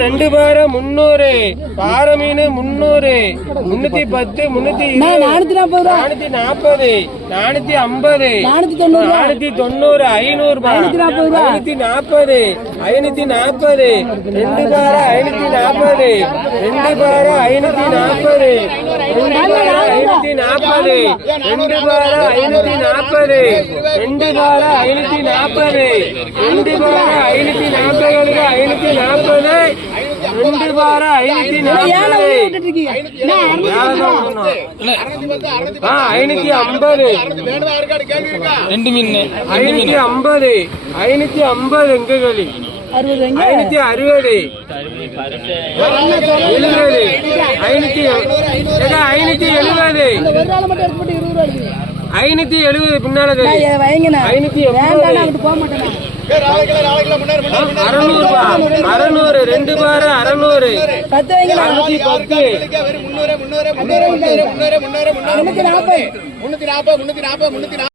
ரெண்டு பாரு 300 பாறை மீன் 300 310 320 440 450 490 500 540 540 ரெண்டு பாரு 540 ரெண்டு பாரு 540 ரெண்டு பாரு 540 ரெண்டு பாரு 540 ரெண்டு பாரு 540 ரெண்டு பாரு 540 ரெண்டு மீன் 550 550 எங்க களி 560 70 570 பின்னால 600 ரெண்டு பாரு 600 10